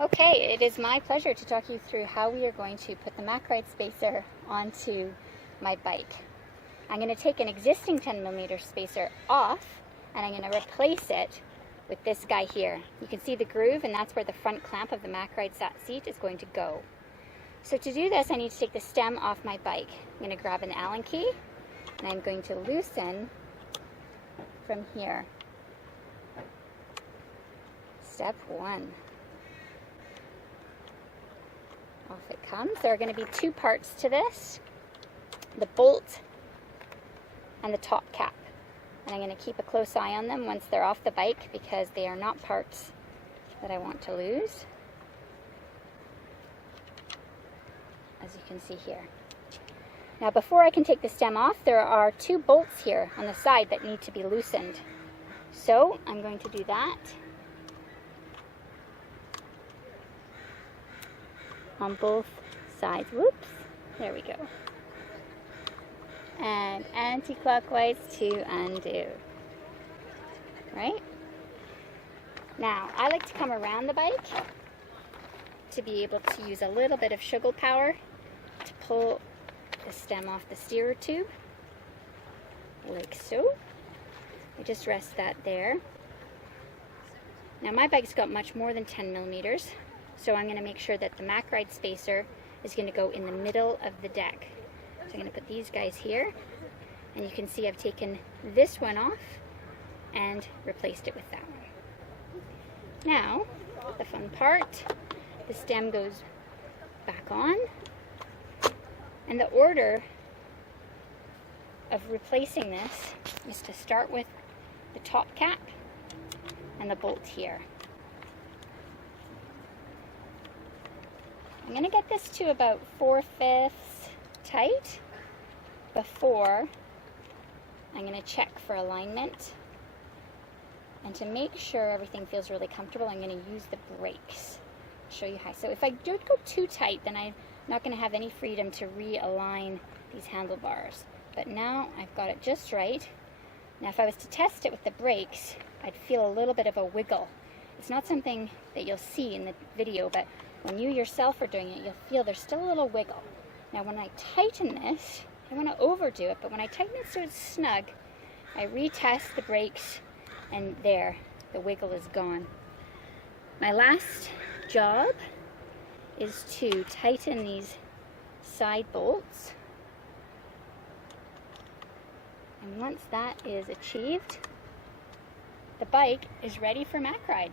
Okay, it is my pleasure to talk you through how we are going to put the MacRide spacer onto my bike. I'm going to take an existing 10mm spacer off and I'm going to replace it with this guy here. You can see the groove, and that's where the front clamp of the MacRide seat is going to go. So to do this, I need to take the stem off my bike. I'm going to grab an Allen key and I'm going to loosen from here. Step one. Off it comes. There are going to be two parts to this, the bolt and the top cap. And I'm going to keep a close eye on them once they're off the bike because they are not parts that I want to lose, as you can see here. Now before I can take the stem off, there are two bolts here on the side that need to be loosened. So I'm going to do that on both sides. Whoops, there we go. And anti-clockwise to undo. Right? Now, I like to come around the bike to be able to use a little bit of shuggle power to pull the stem off the steerer tube, like so. I just rest that there. Now my bike's got much more than 10mm, so I'm going to make sure that the MacRide spacer is going to go in the middle of the deck. So I'm going to put these guys here, and you can see I've taken this one off and replaced it with that one. Now, the fun part, the stem goes back on, and the order of replacing this is to start with the top cap and the bolt here. I'm going to get this to about 4/5 tight before I'm going to check for alignment. And to make sure everything feels really comfortable, I'm going to use the brakes. I'll show you how. So if I do go too tight, then I'm not going to have any freedom to realign these handlebars. But now I've got it just right. Now if I was to test it with the brakes, I'd feel a little bit of a wiggle. It's not something that you'll see in the video, but when you yourself are doing it, you'll feel there's still a little wiggle. Now when I tighten this, I don't want to overdo it, but when I tighten it so it's snug, I retest the brakes, and there, the wiggle is gone. My last job is to tighten these side bolts. And once that is achieved, the bike is ready for MacRide.